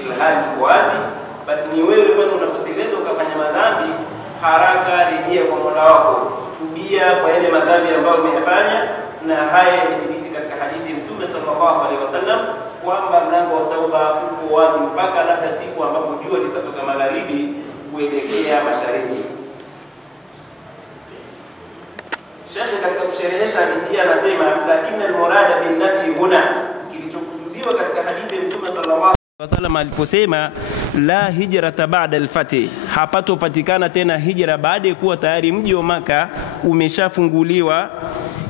ilhali wazi, basi ni wewe bwana unapoteleza ukafanya madhambi, haraka rejea kwa Mola wako, tubia kwa yale madhambi ambayo umeyafanya. Na haya yamethibiti katika hadithi ya Mtume sallallahu alaihi wasallam kwamba mlango wa tauba uko wazi mpaka labda siku ambapo jua litatoka magharibi kuelekea mashariki. Sheikh katika kusherehesha hadithi anasema, lakini al-murada bin nafi huna, kilichokusudiwa katika hadithi ya Mtume sallallahu alaihi wasallam aliposema la hijrata ba'da al-fath, hapatopatikana tena hijra baada ya kuwa tayari mji wa Maka umeshafunguliwa.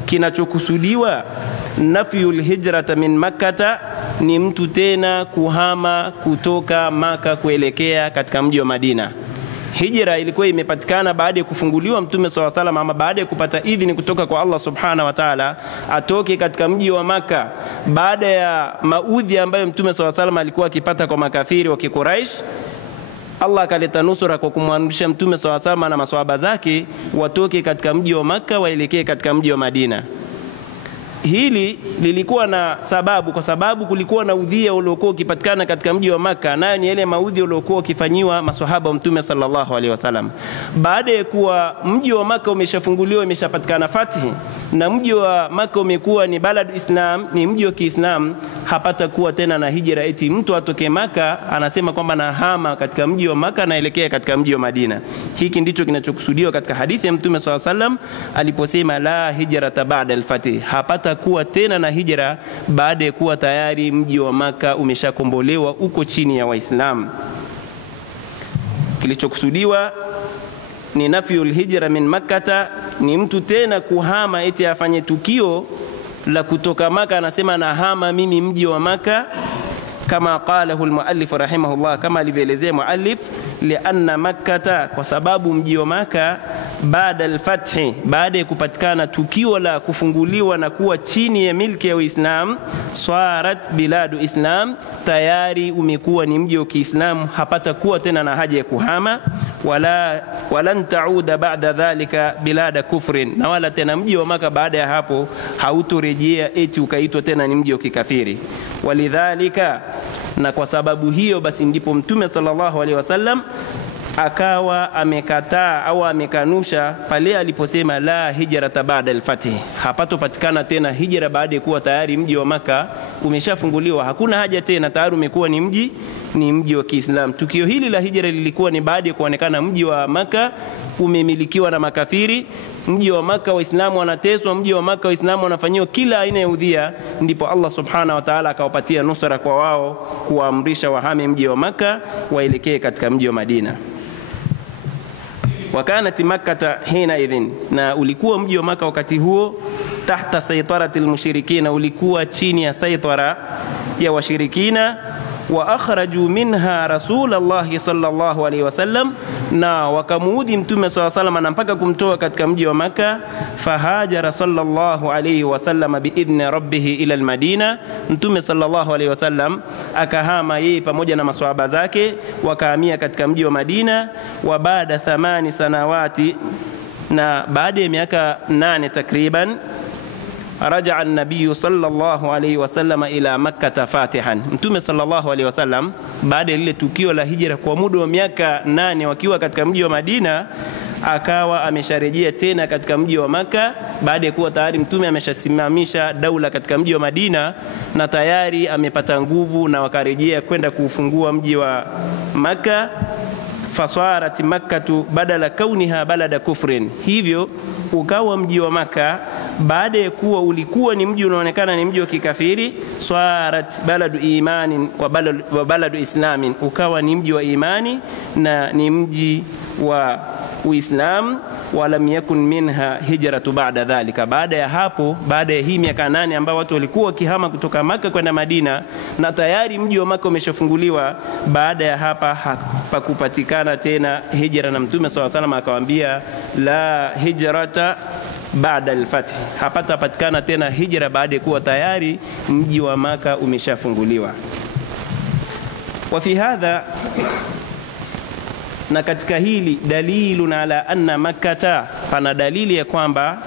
Kinachokusudiwa nafyul hijrata min Makkah, ni mtu tena kuhama kutoka Maka kuelekea katika mji wa Madina. Hijra ilikuwa imepatikana baada ya kufunguliwa Mtume SAW salam, ama baada ya kupata idhini kutoka kwa Allah subhanahu wa ta'ala atoke katika mji wa Maka, baada ya maudhi ambayo Mtume SAW salam alikuwa akipata kwa makafiri wa Quraysh. Allah akaleta nusura kwa kumwamrisha Mtume SAW salam na maswahaba zake watoke katika mji wa Maka waelekee katika mji wa Madina. Hili lilikuwa na sababu, kwa sababu kulikuwa na udhia uliokuwa ukipatikana katika mji wa Maka, nayo ni ile maudhi uliokuwa ukifanyiwa maswahaba wa Mtume sallallahu alaihi wasallam. Baada ya kuwa mji wa Maka umeshafunguliwa, imeshapatikana fathi, na mji wa Maka umekuwa ni balad Islam, ni mji wa Kiislam, hapata kuwa tena na hijra eti mtu atoke Maka anasema kwamba na hama katika mji wa Maka naelekea katika mji wa Madina. Hiki ndicho kinachokusudiwa katika hadithi ya Mtume sallallahu alaihi wasallam aliposema la hijrata ba'da al-fath, hapata kuwa tena na hijra baada ya kuwa tayari mji wa Maka umeshakombolewa uko chini ya Waislamu. Kilichokusudiwa ni nafyul hijra min Makkah, ni mtu tena kuhama eti afanye tukio la kutoka Maka anasema na hama mimi mji wa Maka, kama qalahu al-muallif rahimahullah, kama alivyoelezea muallif, lianna Makkah, kwa sababu mji wa Maka baada al-fath, baada ya kupatikana tukio la kufunguliwa na kuwa chini ya milki ya Uislamu, swarat biladu Islam, tayari umekuwa ni mji wa Kiislamu, hapata kuwa tena na haja ya kuhama. Walan tauda ba'da dhalika bilada kufrin, na wala tena mji wa Maka baada ya hapo hautorejea eti ukaitwa tena ni mji wa kikafiri. Walidhalika, na kwa sababu hiyo basi ndipo Mtume sallallahu alaihi wasallam akawa amekataa au amekanusha pale aliposema la hijrata ba'da al-fath, hapatopatikana tena hijra baada ya kuwa tayari mji wa Maka umeshafunguliwa, hakuna haja tena, tayari umekuwa ni mji wa Kiislamu. Tukio hili la hijra lilikuwa ni baada ya kuonekana mji wa Maka umemilikiwa na makafiri, mji wa Maka Waislamu wanateswa, mji wa Maka Waislamu wanafanyiwa kila aina ya udhia, ndipo Allah subhanahu wa ta'ala akawapatia nusra kwa wao, kuamrisha wahame mji wa Maka waelekee katika mji wa Madina. Wakanat Makkah hina idhin, na ulikuwa mji wa Maka wakati huo tahta saytarati al-mushrikina, ulikuwa chini ya saytara ya washirikina. Wa akhraju minha Rasulullah sallallahu alaihi wasallam, na wakamuudhi Mtume sallallahu alaihi wasallam na mpaka kumtoa katika mji wa Maka. Fahajara sallallahu alaihi wasallam biidhni rabbih ila al-Madina, Mtume sallallahu alaihi wasallam akahama yeye pamoja na maswahaba zake wakahamia katika mji wa Madina. Wa baada 8 sanawati, na baada ya miaka 8 takriban, raja'a an-nabiy sallallahu alayhi wasallam ila Makkah fatihan, Mtume sallallahu alayhi wasallam baada ya lile tukio la hijra kwa muda wa miaka 8 wakiwa katika mji wa Madina, akawa amesharejea tena katika mji wa Maka baada ya kuwa tayari Mtume ameshasimamisha daula katika mji wa Madina na tayari amepata nguvu, na wakarejea kwenda kuufungua mji wa Maka. Faswarat Makkatu badala kauniha balada kufrin, hivyo ukawa mji wa Maka baada ya kuwa ulikuwa ni mji unaonekana ni mji wa kikafiri, swarat baladu imanin wa baladu islamin, ukawa ni mji wa imani na ni mji wa Uislamu. Walam yakun minha hijratu ba'da dhalika, baada ya hapo, baada ya hii miaka 8 ambao watu walikuwa wakihama kutoka Maka kwenda Madina na tayari mji wa Maka umeshafunguliwa, baada ya hapa hapakupatikana tena hijra, na Mtume SAW salam akawaambia la hijrata baada al-fath, hapatapatikana tena hijra baada ya kuwa tayari mji wa Maka umeshafunguliwa. Wa fi hadha, na katika hili dalilun ala anna Makkah, pana dalili ya kwamba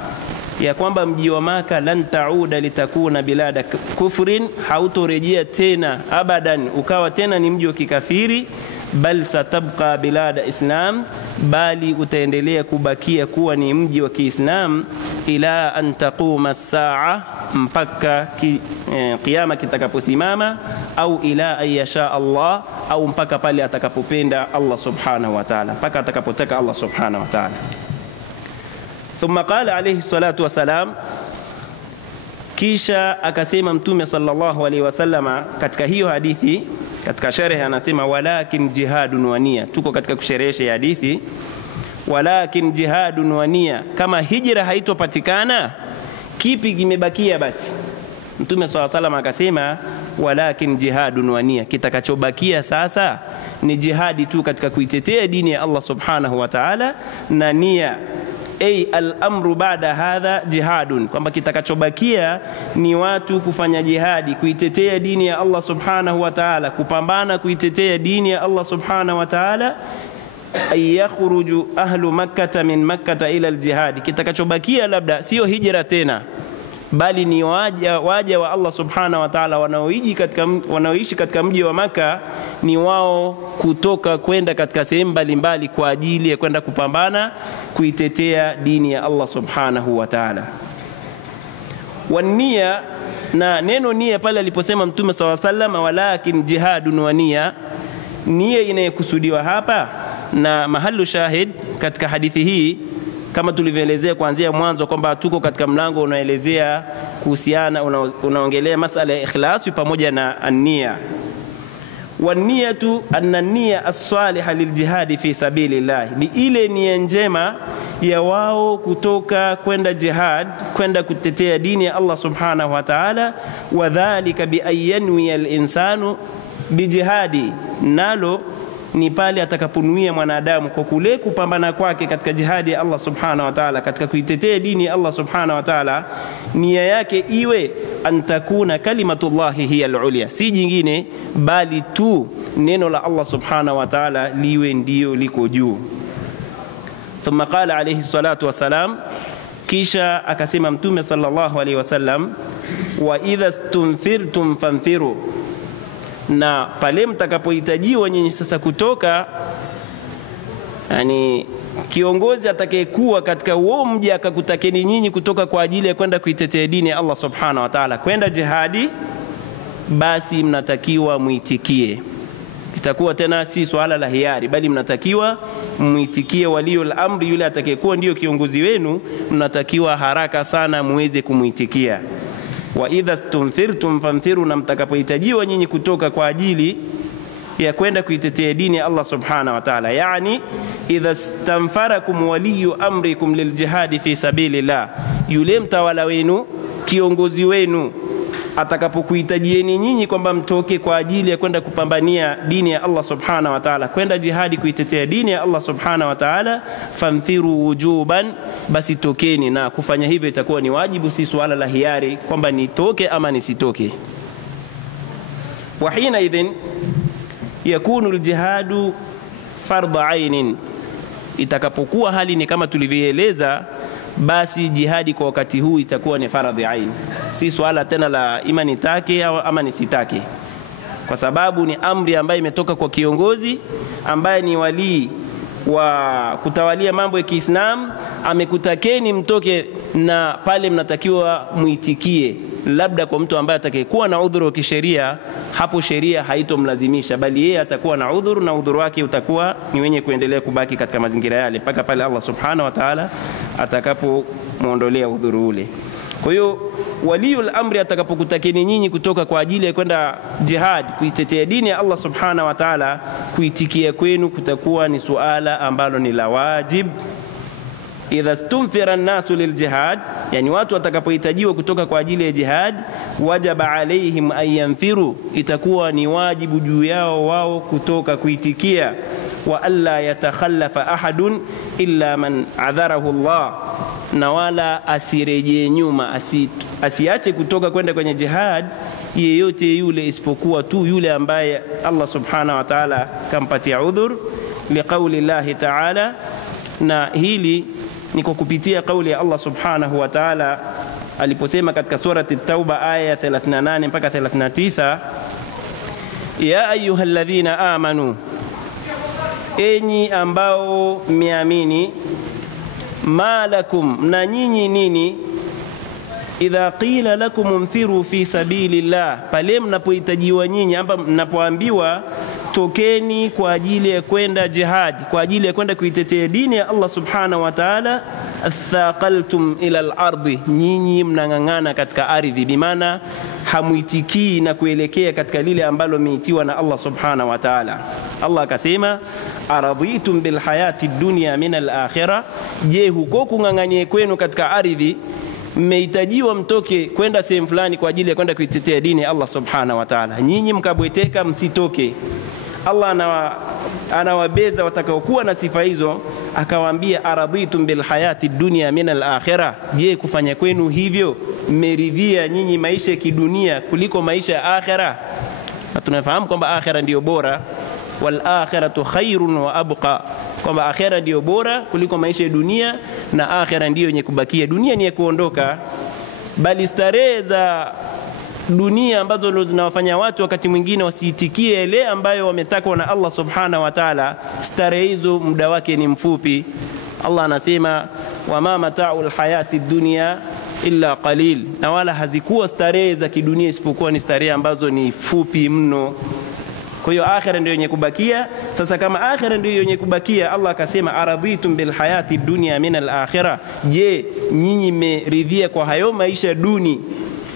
ya kwamba mji wa Maka lan tauda litakuna bilada kufrin, hautorejea tena abadan ukawa tena ni mji wa kikafiri, bal satabqa bilada islam, bali utaendelea kubakia kuwa ni mji wa Kiislam, ila an taquma as-saa, mpaka kiyama kitakaposimama, au ila ayasha Allah, au mpaka pale atakapopenda Allah subhanahu wa ta'ala, mpaka atakapotaka Allah subhanahu wa ta'ala. Thumma qala alayhi salatu wasalam, kisha akasema Mtume sallallahu alayhi wasallama katika hiyo hadithi, katika sharh anasema walakin jihadun wa nia. Tuko katika kusherehesha hadithi, walakin jihadun wa nia, kama hijra haitopatikana kipi kimebakia? Basi Mtume sallallahu alayhi wasallam akasema walakin jihadun wa nia, kitakachobakia sasa ni jihadi tu katika kuitetea dini ya Allah subhanahu wa ta'ala na nia. Ay al-amru ba'da hadha jihadun, kwamba kitakachobakia ni watu kufanya jihadi kuitetea dini ya Allah subhanahu wa ta'ala, kupambana kuitetea dini ya Allah subhanahu wa ta'ala. Ay yakhruju ahlu makkah min makkah ila al-jihad, kitakachobakia labda sio hijra tena, bali ni waja wa Allah subhanahu wa ta'ala wanaoishi katika mji wa Maka, ni wao kutoka kwenda katika sehemu mbalimbali kwa ajili ya kwenda kupambana kuitetea dini ya Allah subhanahu wa ta'ala. Wania, na neno nia pale aliposema Mtume sallallahu alayhi wasallam walakin jihadun wa nia, nia inayokusudiwa hapa na mahallu shahid katika hadithi hii, kama tulivyoelezea kuanzia mwanzo kwamba tuko katika mlango unaelezea kuhusiana, unaongelea masala ya ikhlas pamoja na an-nia. Wan-niyatu anna-nia as-salihah liljihad fi sabilillah, ni ile nia njema ya wao kutoka kwenda jihad, kwenda kutetea dini ya Allah subhanahu wa ta'ala. Wadhālika bi ayyanwi al-insanu bijihadi, nalo ni pale atakaponuia mwanadamu kwa kule kupambana kwake katika jihadi ya Allah subhanahu wa ta'ala, katika kuitetea dini ya Allah subhanahu wa ta'ala, nia yake iwe antakuna kalimatullahi hiya al-ulya, si jingine bali tu neno la Allah subhanahu wa ta'ala liwe ndio liko juu. Thumma qala alayhi salatu wasalam, kisha akasema Mtume sallallahu alayhi wasallam, wa idha stunfirtum fanfiru, na pale mtakapohitajiwa nyinyi sasa kutoka, yani kiongozi atakayekuwa katika huo mji akakutakeni nyinyi kutoka kwa ajili ya kwenda kuitetea dini ya Allah subhanahu wa ta'ala, kwenda jihadi, basi mnatakiwa muitikie. Itakuwa tena si swala la hiari, bali mnatakiwa muitikie waliul amri, yule atakayekuwa ndio kiongozi wenu, mnatakiwa haraka sana muweze kumuitikia. Wa idha stunfirtum fanfiru, na mtakapohitajiwa nyinyi kutoka kwa ajili ya kwenda kuitetea dini ya Allah subhanahu wa ta'ala, yani idha stanfarakum waliyu amrikum liljihad fi sabilillah, yule mtawala wenu, kiongozi wenu atakapokuhitajieni nyinyi kwamba mtoke kwa ajili ya kwenda kupambania dini ya Allah subhanahu wa ta'ala, kwenda jihadi kuitetea dini ya Allah subhanahu wa ta'ala, famthiru wujuban, basi tokeni. Na kufanya hivyo itakuwa ni wajibu, si swala la hiari kwamba nitoke ama nisitoke. Wa hina idhin yakunu aljihadu fardhu ainin, itakapokuwa hali ni kama tulivyoeleza, basi jihadi kwa wakati huu itakuwa ni faradhi ain, si swala tena la ima nitake au ama nisitake, kwa sababu ni amri ambayo imetoka kwa kiongozi ambaye ni wali wa kutawalia mambo ya Kiislamu, amekutakeni mtoke, na pale mnatakiwa muitikie. Labda kwa mtu ambaye atakayekuwa na udhuru wa kisheria, hapo sheria haitomlazimisha, bali yeye atakuwa na udhuru, na udhuru wake utakuwa ni wenye kuendelea kubaki katika mazingira yale mpaka pale Allah subhanahu wa ta'ala atakapomuondolea udhuru ule. Kwa hiyo waliul amri atakapokutakeni nyinyi kutoka kwa ajili ya kwenda jihad kuitetea dini ya Allah subhanahu wa ta'ala, kuitikia kwenu kutakuwa ni suala ambalo ni la wajib. Idha stunfira an-nasu liljihad, yani watu watakapohitajiwa kutoka kwa ajili ya jihad, wajaba alaihim an yanfiru, itakuwa ni wajibu juu yao wao kutoka kuitikia. Wa alla yatakhallafa ahadun illa man adharahu Allah, na wala asirejee nyuma, asiache kutoka kwenda kwenye jihad yeyote yule isipokuwa tu yule ambaye Allah subhanahu wa ta'ala kampatia udhur, liqauli Allah ta'ala. Na hili ni kwa kupitia kauli ya Allah subhanahu wa ta'ala aliposema katika surati at-Tauba aya 38 mpaka 39, ya ayyuhalladhina amanu, enyi ambao mmeamini, ma lakum, na nyinyi nini, idha qila lakum umthiru fi sabilillah, pale mnapohitajiwa nyinyi, hapa mnapoambiwa tokeni kwa ajili ya kwenda jihad, kwa ajili ya kwenda kuitetea dini ya Allah subhanahu wa ta'ala, athaqaltum ila al-ardi, nyinyi mnang'ang'ana katika ardhi, bimaana hamuitikii na kuelekea katika lile ambalo mmeitiwa na Allah subhanahu wa ta'ala. Allah akasema, araditum bil hayati dunya min al-akhirah, je, huko kung'ang'anie kwenu katika ardhi mmehitajiwa mtoke kwenda sehemu fulani kwa ajili ya kwenda kuitetea dini ya Allah subhanahu wa ta'ala, nyinyi mkabweteka msitoke. Allah anawabeza watakaokuwa na sifa hizo, akawaambia araditum bil hayati dunya min al-akhirah, je, kufanya kwenu hivyo mmeridhia nyinyi maisha ya kidunia kuliko maisha ya akhera? Na tunafahamu kwamba akhera ndio bora, wal akhiratu khairun wa abqa, kwamba akhera ndio bora kuliko maisha ya dunia, na akhera ndio yenye kubakia. Dunia ni ya kuondoka, bali starehe za dunia ambazo ndio zinawafanya watu wakati mwingine wasiitikie ile ambayo wametakwa na Allah subhanahu wa ta'ala, starehe hizo muda wake ni mfupi. Allah anasema, wama mata'ul hayati dunya illa qalil, na wala hazikuwa starehe za kidunia isipokuwa ni starehe ambazo ni fupi mno. Kwa hiyo akhira ndio yenye kubakia. Sasa kama akhira ndio yenye kubakia, Allah akasema araditum bil hayati dunya min al akhirah, je, nyinyi mmeridhia kwa hayo maisha duni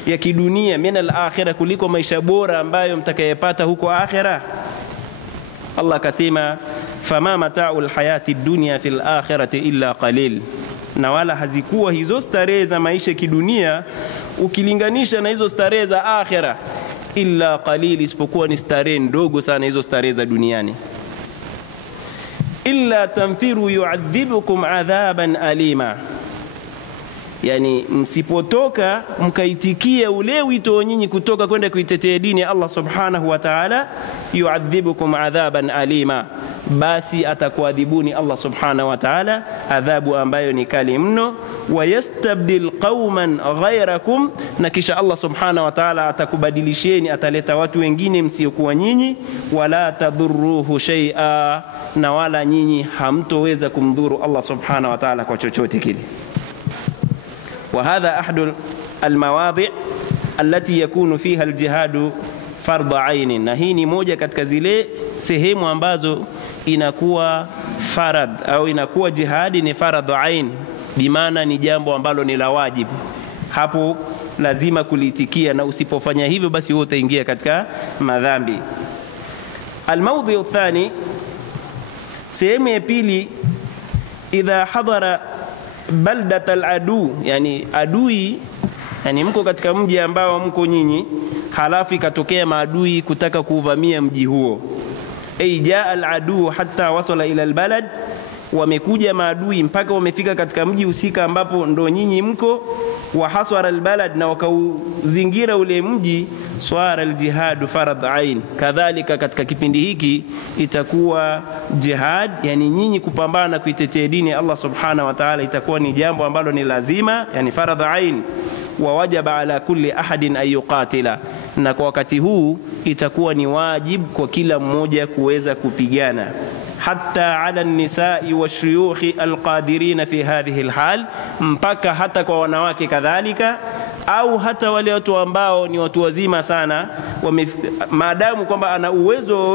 ya kidunia min al akhirah kuliko maisha bora ambayo mtakayepata huko akhira? Allah akasema, fama mata'ul hayati dunya fil akhirati illa qalil, na wala hazikuwa hizo starehe za maisha kidunia ukilinganisha na hizo starehe za akhira illa qalil, isipokuwa ni starehe ndogo sana hizo starehe za duniani. Illa tanfiru yu'adhibukum adhaban alima, yani msipotoka mkaitikia ule wito nyinyi kutoka kwenda kuitetea dini ya Allah subhanahu wa ta'ala, yu'adhibukum adhaban alima, basi atakuadhibuni Allah subhanahu wa ta'ala adhabu ambayo ni kali mno. Wayastabdil qauman ghayrakum, na kisha Allah subhanahu wa ta'ala atakubadilisheni, ataleta watu wengine msiokuwa nyinyi. Wala tadurruhu shay'a, na wala nyinyi hamtoweza kumdhuru Allah subhanahu wa ta'ala kwa chochote kile. وهذا أحد المواضع التي يكون فيها الجهاد فرض عين, na hii ni moja katika zile sehemu ambazo inakuwa farad au inakuwa jihadi ni farad ain, bimaana ni jambo ambalo ni la wajibu, hapo lazima kulitikia, na usipofanya hivyo basi wewe utaingia katika madhambi. Almawdhi athani, sehemu ya pili, idha hadara baldat al-adu, yani adui, yani mko katika mji ambao mko nyinyi, halafu ikatokea maadui kutaka kuvamia mji huo. Ay jaa al-adu hatta wasala ila al-balad, wamekuja maadui mpaka wamefika katika mji husika ambapo ndo nyinyi mko. Wa hasara al-balad, na wakauzingira ule mji. Swara al-jihad farad ain, kadhalika katika kipindi hiki itakuwa jihad, yani nyinyi kupambana kuitetea dini ya Allah subhanahu wa ta'ala itakuwa ni jambo ambalo ni lazima, yani farad ain. Wa wajaba ala kulli ahadin an yuqatila, na kwa wakati huu itakuwa ni wajibu kwa kila mmoja kuweza kupigana. Hatta ala an-nisa'i wash-shuyukhi al-qadirin fi hadhihi al-hal, mpaka hata kwa wanawake kadhalika, au hata wale watu ambao ni watu wazima sana, maadamu kwamba ana uwezo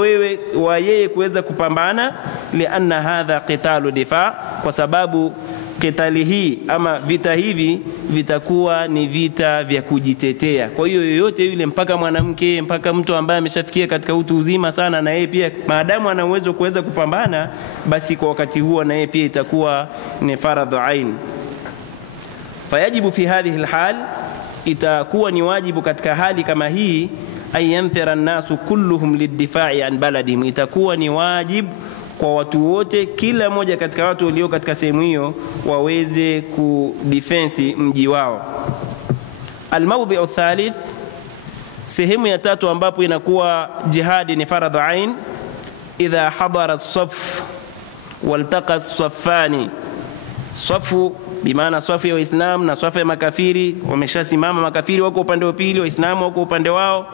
wa yeye kuweza kupambana. Lianna hadha qitalu difa, kwa sababu kitali hii ama vita hivi vitakuwa ni vita vya kujitetea. Kwa hiyo yoyote yule, mpaka mwanamke, mpaka mtu ambaye ameshafikia katika utu uzima sana, na yeye pia maadamu ana uwezo kuweza kupambana, basi kwa wakati huo na yeye pia itakuwa ni faradhu ain. Fayajibu fi hadhihi alhal, itakuwa ni wajibu katika hali kama hii, ayanthira an-nasu kulluhum lidifai an baladihim, itakuwa ni wajibu kwa watu wote, kila mmoja katika watu walio katika sehemu hiyo waweze kudefense mji wao. Almawdhi athalith, sehemu ya tatu ambapo inakuwa jihadi ni faradhu ain, idha hadara as-saff waltaqa as-saffani, Swafu bimaana swafu ya Waislamu na swafu ya makafiri, wameshasimama makafiri wako upande wa pili, Waislamu wako upande wao.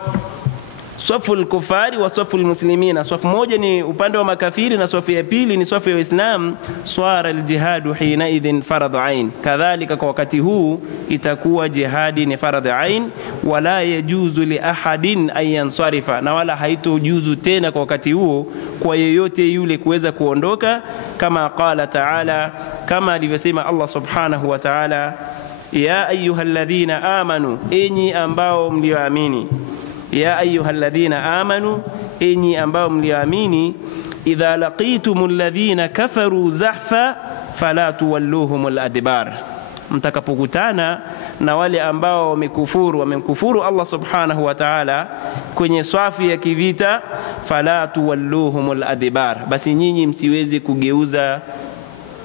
Swafu al-kufari wa swafu al-muslimina, swafu moja ni upande wa makafiri na swafu ya pili ni swafu ya Waislamu. Swara al-jihadu hina idhin faradhu ain, kadhalika kwa wakati huu itakuwa jihadi ni faradhu ain. Wala yajuzu li ahadin an yansarifa, na wala haitojuzu tena kwa wakati huo kwa yeyote yule kuweza kuondoka, kama qala ta'ala, kama alivyosema Allah subhanahu wa ta'ala, ya ayyuhalladhina amanu, enyi ambao mlioamini. Ya ayyuhalladhina amanu, enyi ambao mlioamini, idha laqitumul ladhina kafaru zahfa fala tuwalluhumul adbar, mtakapokutana na wale ambao wamemkufuru Allah subhanahu wa ta'ala kwenye swafu ya kivita, fala tuwalluhumul adbar, basi nyinyi msiweze kugeuza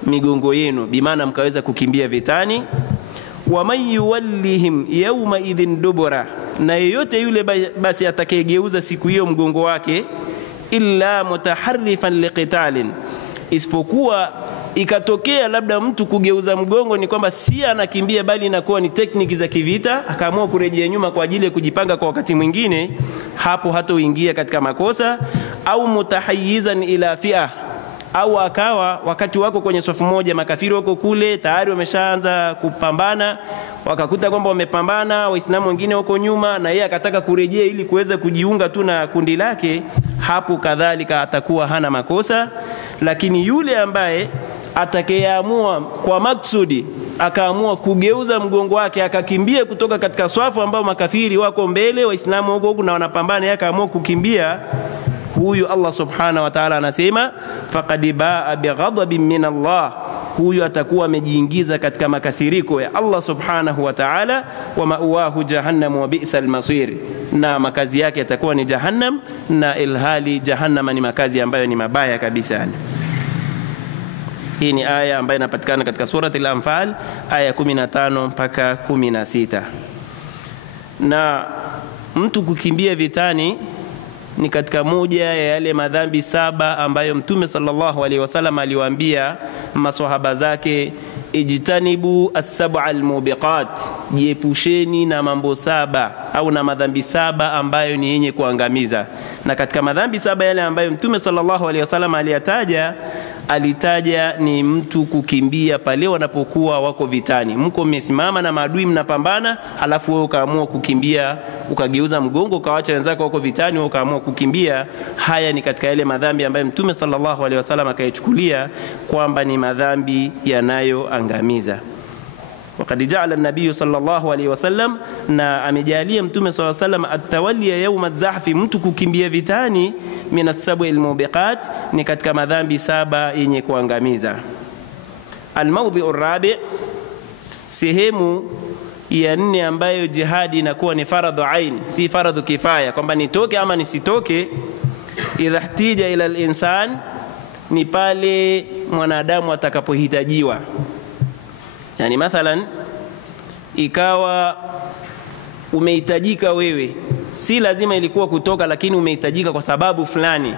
migongo yenu, bimaana mkaweza kukimbia vitani. Wa man yuwallihim yawma idhin dubura, na yeyote yule basi atakayegeuza siku hiyo mgongo wake, illa mutaharrifan liqitalin, isipokuwa ikatokea labda mtu kugeuza mgongo ni kwamba si anakimbia bali inakuwa ni tekniki za kivita, akaamua kurejea nyuma kwa ajili ya kujipanga kwa wakati mwingine, hapo hatoingia katika makosa. Au mutahayyizan ila fi'a, au akawa wakati wako kwenye safu moja, makafiri wako kule tayari wameshaanza kupambana, wakakuta kwamba wamepambana, Waislamu wengine wako nyuma, na yeye akataka kurejea ili kuweza kujiunga tu na kundi lake, hapo kadhalika atakuwa hana makosa. Lakini yule ambaye atakayeamua kwa maksudi akaamua kugeuza mgongo wake akakimbia kutoka katika swafu ambao makafiri wako mbele, Waislamu wako huko na wanapambana, yeye akaamua kukimbia, huyu Allah subhanahu wa ta'ala anasema faqad baa bighadabin min Allah, huyu atakuwa amejiingiza katika makasiriko ya Allah subhanahu wa ta'ala. Wa ma'wahu jahannam wa bi'sal masir, na makazi yake yatakuwa ni jahannam, na ilhali jahannam ni makazi ambayo ni mabaya kabisa. Hii ni aya ambayo inapatikana katika surati al-Anfal aya 15 mpaka 16. Na mtu kukimbia vitani ni katika moja ya yale madhambi 7 ambayo Mtume sallallahu alaihi wasallam aliwaambia maswahaba zake, ijtanibu as-sab'al mubiqat, jiepusheni na mambo 7 au na madhambi 7 ambayo ni yenye kuangamiza. Na katika madhambi 7 yale ambayo Mtume sallallahu alaihi wasallam alitaja ni mtu kukimbia pale wanapokuwa wako vitani. Mko mmesimama na maadui mnapambana, alafu wewe ukaamua kukimbia, ukageuza mgongo ukaacha wenzako wako vitani, wewe ukaamua kukimbia. Haya ni katika yale madhambi ambayo Mtume sallallahu alaihi wasallam akayachukulia kwamba ni madhambi yanayoangamiza. Wakati ja'ala an-nabiy sallallahu alaihi wasallam, na amejalia Mtume sallallahu alaihi wasallam at-tawalli yawm az-zahfi, mtu kukimbia vitani, min as-sab'i al-mubiqat, ni katika madhambi 7 yenye kuangamiza. Al-mawdhi'u ar-rabi', sehemu ya 4 ambayo jihadi inakuwa ni faradhu ain, si faradhu kifaya kwamba nitoke ama nisitoke. Idha ihtija ila al-insan, ni pale mwanadamu atakapohitajiwa. Yani mathalan ikawa umehitajika wewe, si lazima ilikuwa kutoka, lakini umehitajika kwa sababu fulani,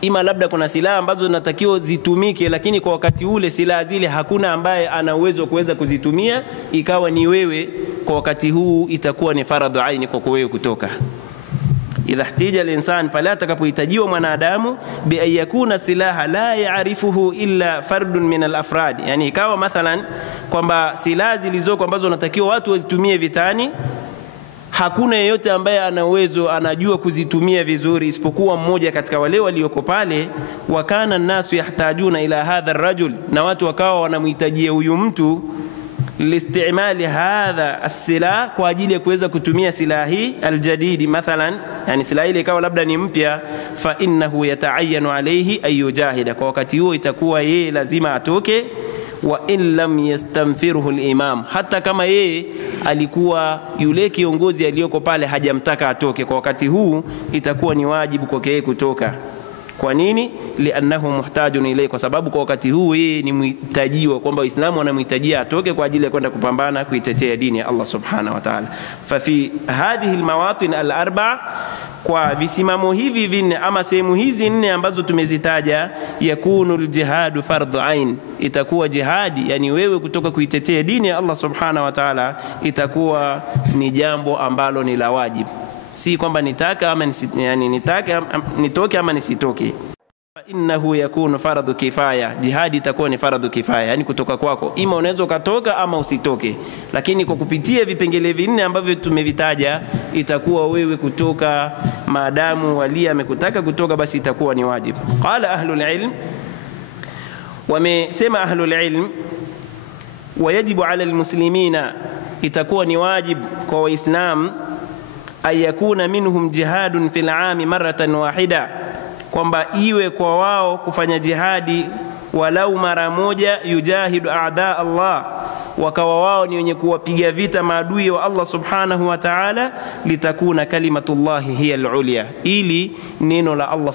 ima labda kuna silaha ambazo zinatakiwa zitumike, lakini kwa wakati ule silaha zile hakuna ambaye ana uwezo kuweza kuzitumia, ikawa ni wewe, kwa wakati huu itakuwa ni faradhu aini kwa wewe kutoka. Idha ihtija al-insan, pale atakapohitajiwa mwanadamu, bi ayakuna silaha la ya'rifuhu illa fardun min al-afrad, yani ikawa mathalan kwamba silaha zilizoko ambazo wanatakiwa watu wazitumie vitani, hakuna yeyote ambaye ana uwezo anajua kuzitumia vizuri isipokuwa mmoja katika wale walioko pale. Wakana nasu yahtajuna ila hadha ar-rajul, na watu wakawa wanamhitajia huyu mtu listimali hadha as-silah, kwa ajili ya kuweza kutumia silaha hii al-jadidi mathalan, yani silaha ile ikawa labda ni mpya, fa innahu yata'ayyanu alayhi ay yujahida, kwa wakati huo itakuwa yeye lazima atoke. Wa in lam yastanfiruhu al-imam, hata kama yeye alikuwa yule kiongozi aliyoko pale hajamtaka atoke, kwa wakati huu itakuwa ni wajibu kwake yeye kutoka. Kwa nini? Li'annahu muhtajun ilayhi, kwa sababu kwa wakati huu yeye ni mhitajiwa, kwamba Uislamu wanamhitajia atoke kwa ajili ya kwenda kupambana kuitetea dini ya Allah subhanahu wa ta'ala. Fa fi hadhihi al-mawatin al-arba'a, kwa visimamo hivi vinne ama sehemu hizi nne ambazo tumezitaja, yakunu aljihadu fardhu ain, itakuwa jihadi, yani wewe kutoka kuitetea dini ya Allah subhanahu wa ta'ala, itakuwa ni jambo ambalo ni la wajibu, si kwamba nitaka ama nitoke ama nisitoke. Innahu yakunu faradhu kifaya, jihadi itakuwa ni faradhu kifaya, yani kutoka kwako, ima unaweza ukatoka ama usitoke, lakini kwa kupitia vipengele vinne ambavyo tumevitaja itakuwa wewe kutoka, maadamu wali amekutaka kutoka, basi itakuwa ni wajibu. Qala ahlul ilm, wamesema ahlul ilm, wayajibu ala almuslimina, itakuwa ni wajibu kwa Waislamu, ayakuna minhum jihadun fil aami maratan wahida, kwamba iwe kwa wao kufanya jihadi walau mara moja, yujahidu a'da Allah, wakawa wao ni wenye kuwapiga vita maadui wa Allah subhanahu wa ta'ala, litakuna kalimatullahi hiya al-ulya, ili neno la Allah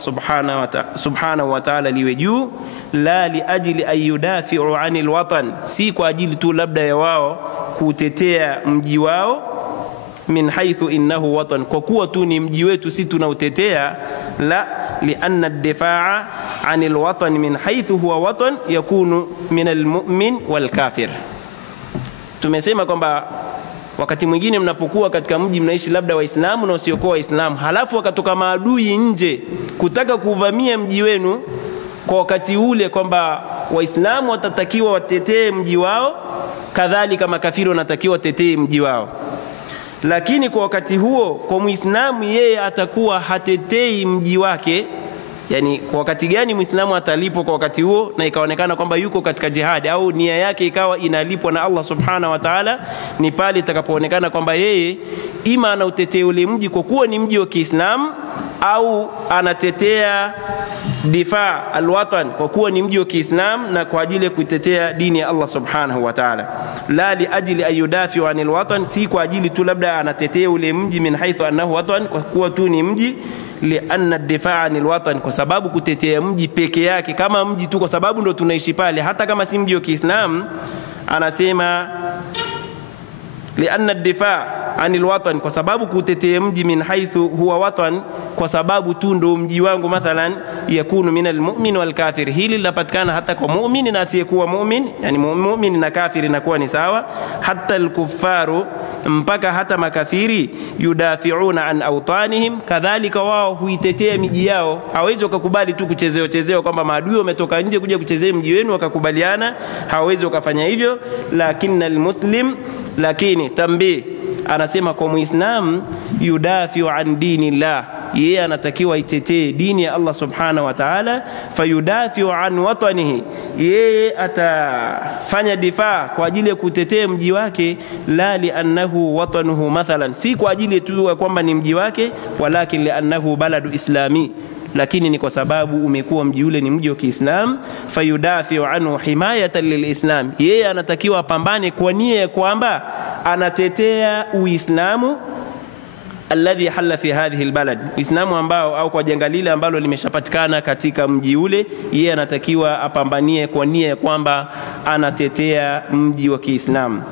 subhanahu wa ta'ala liwe juu, la li ajli an yudafi'u 'anil watan, si kwa ajili tu labda ya wao kutetea mji wao, min haythu innahu watan, kwa kuwa tu ni mji wetu si tunautetea, la lianna ad-difaa 'anil watan min haythu huwa watan yakunu min al-mu'min wal kafir. Tumesema kwamba wakati mwingine mnapokuwa katika mji mnaishi labda Waislamu na wasiokuwa Waislamu, halafu wakatoka maadui nje kutaka kuvamia mji wenu, kwa wakati ule kwamba Waislamu watatakiwa watetee mji wao, kadhalika makafiri wanatakiwa watetee mji wao. Lakini kwa wakati huo kwa Muislamu yeye atakuwa hatetei mji wake, yani kwa wakati gani Muislamu atalipo kwa wakati huo na ikaonekana kwamba yuko katika jihad au nia yake ikawa inalipwa na Allah subhanahu wa ta'ala, ni pale itakapoonekana kwamba yeye ima anautetea ule mji kwa kuwa ni mji wa Kiislamu, au anatetea difaa alwatan kwa kuwa ni mji wa Kiislamu na kwa ajili ya kuitetea dini ya Allah subhanahu wa ta'ala, la li ajli an yudafi'u 'anil watan, si kwa ajili tu labda anatetea ule mji min haythu annahu watan, kwa kuwa tu ni mji, lianna ad-difaa 'anil watan, kwa sababu kutetea mji peke yake kama mji tu, kwa sababu ndo tunaishi pale, hata kama si mji wa Kiislamu, anasema lianna ad-difaa 'anil watan, kwa sababu kutetea mji min haythu huwa watan, kwa sababu tu ndo mji wangu mathalan, yakunu min al-mu'min wal kafir, hili linapatikana hata kwa muumini na asiyekuwa muumini, yani muumini na kafiri inakuwa ni sawa, hata al-kuffaru, mpaka hata makafiri, yudafi'una an awtanihim, kadhalika wao huitetea miji yao. Hawezi wakakubali tu kuchezeo kwamba maadui wametoka nje kuja kuchezea mji wenu wakakubaliana, hawezi wakafanya hivyo. Lakini al-muslim, lakini tambii, anasema kwa Muislamu, yudafi'u an dinillah, yeye anatakiwa itetee dini ya Allah subhanahu wa ta'ala, fayudafi'u an watanihi, yeye atafanya difaa kwa ajili ya kutetea mji wake, la li annahu watanuhu mathalan, si kwa ajili tu kwamba ni mji wake, walakin li annahu baladu islami, lakini ni kwa sababu umekuwa mji ule ni mji wa Kiislamu, fayudafi'u anhu himayatan lilislam, yeye anatakiwa apambane kwa nia ya kwamba anatetea Uislamu, alladhi halla fi hadhihi albalad, Uislamu ambao au kwa janga lile ambalo limeshapatikana katika mji ule, yeye anatakiwa apambanie kwa nia ya kwamba anatetea mji wa Kiislamu.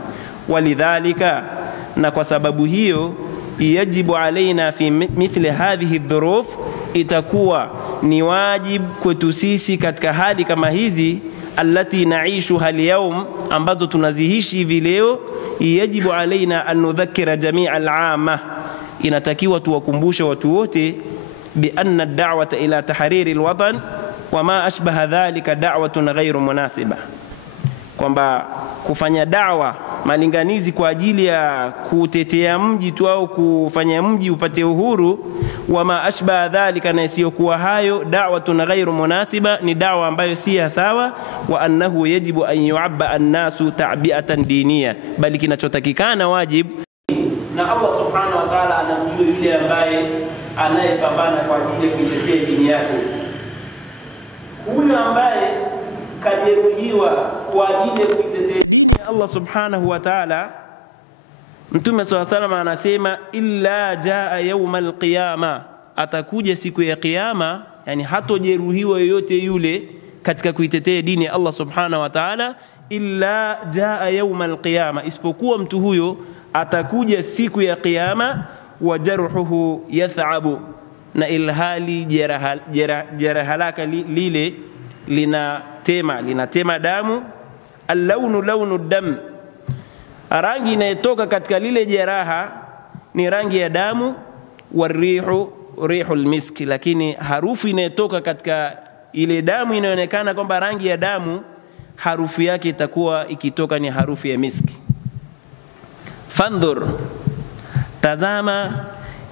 Walidhalika, na kwa sababu hiyo, yajibu alaina fi mithli hadhihi dhuruf, itakuwa ni wajib kwetu sisi katika hali kama hizi, allati naishuha al-yawm, ambazo tunaziishi hivi leo, yajibu alaina an nudhakkira jamii al-aama, inatakiwa tuwakumbushe watu wote, bi anna ad-da'wata ila tahriri al-watan wa ma ashbaha dhalika da'watun ghayru munasiba, kwamba kufanya da'wa malinganizi kwa ajili ya kutetea mji tu au kufanya mji upate uhuru, wa ma ashbaha dhalika, na isiyokuwa hayo, da'watun ghayru munasiba, ni da'wa ambayo si sawa, wa annahu yajibu an yu'abba an-nasu ta'bi'atan diniya, bali kinachotakikana wajib, na Allah subhanahu wa ta'ala anamjua yule ambaye anayepambana kwa ajili ya kuitetea dini yake. Huyo ambaye kajeruhiwa kwa ajili ya kuitetea Allah subhanahu wa ta'ala, Mtume sallallahu alayhi wasallam anasema, illa jaa yawmal qiyama, atakuja siku ya kiyama, yani hatojeruhiwa yoyote yule katika kuitetea dini ya Allah subhanahu wa ta'ala, illa jaa yawmal qiyama, isipokuwa mtu huyo atakuja siku ya kiyama, wa jarhuhu yath'abu, na ilhali jeraha lake lile linatema damu. Al-launu launu dam, rangi inayotoka katika lile jeraha ni rangi ya damu. Warihu rihul miski, lakini harufu inayotoka katika ile damu inaonekana kwamba rangi ya damu, harufu yake itakuwa ikitoka ni harufu ya miski. Fandhur, tazama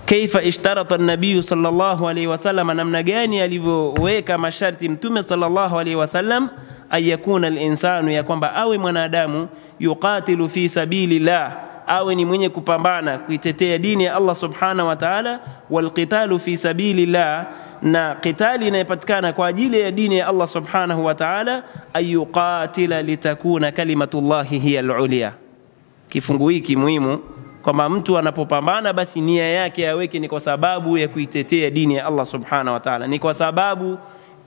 kaifa ishtarata an-nabiy sallallahu alayhi wasallam, namna gani alivyoweka masharti mtume sallallahu alayhi wasallam, ayakuna al-insanu, ya kwamba awe mwanadamu, yuqatilu fi sabilillah, awe ni mwenye kupambana kuitetea dini ya Allah subhanahu wa ta'ala. Walqitalu fi sabilillah, na qitali inayopatikana kwa ajili ya dini ya Allah subhanahu wa ta'ala, ayuqatila litakuna kalimatullahi hiya al-ulya. Kifungu hiki muhimu kwamba mtu anapopambana basi nia yake aweke ni kwa sababu ya kuitetea dini ya Allah subhanahu wa ta'ala, ni kwa sababu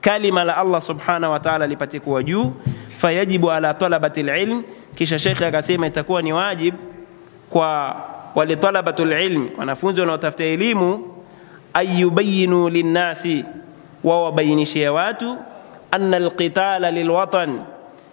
kalima la Allah subhanahu wa ta'ala lipate kuwa juu. Fayajibu ala talabati al-ilm, kisha Sheikh akasema itakuwa ni wajibu kwa wale talabatul ilm, wanafunzi wanaotafuta elimu, ayubayinu linnasi, wa wabainishia watu, anna alqitala lilwatan,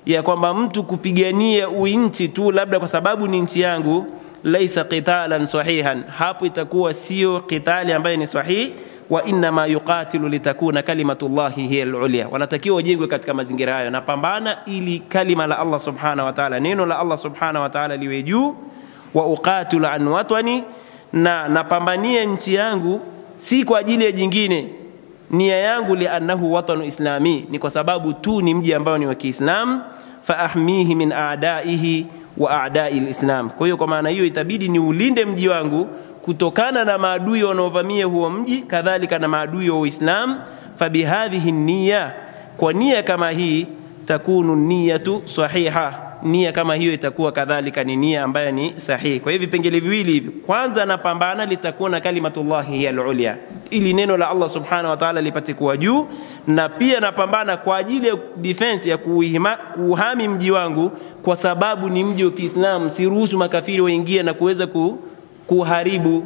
ya kwamba mtu kupigania uinchi tu labda kwa sababu ni nchi yangu, laisa qitalan sahihan, hapo itakuwa sio qitali ambaye ni sahihi. Wa inna ma yuqatilu litakuna kalimatullahi hiya al-ulya, wanatakiwa wajengwe katika mazingira hayo, napambana ili kalima la Allah subhanahu wa ta'ala, neno la Allah subhanahu wa ta'ala liwe juu. Wa uqatilu an watani, na napambania nchi yangu si kwa ajili ya jingine, nia yangu li'annahu watanu islami, ni kwa sababu tu ni mji ambao ni wa Kiislamu. Fa ahmihi min a'daihi wa a'dai al-islam, kwa hiyo kwa maana hiyo itabidi ni ulinde mji wangu kutokana na maadui wanaovamia huo mji, kadhalika na maadui wa Uislamu. Fa bihadhihi niyya, kwa nia kama hii, takunu niyatu sahiha, nia kama hiyo itakuwa kadhalika ni nia ambayo ni sahihi. Kwa hivyo vipengele viwili hivi, kwanza napambana litakuna kalimatullahi hiya al-ulya, ili neno la Allah subhanahu wa ta'ala lipate kuwa juu, na pia napambana kwa ajili ya defense ya kuhami mji wangu kwa sababu ni mji wa Kiislamu, siruhusu makafiri waingie na kuweza kuharibu.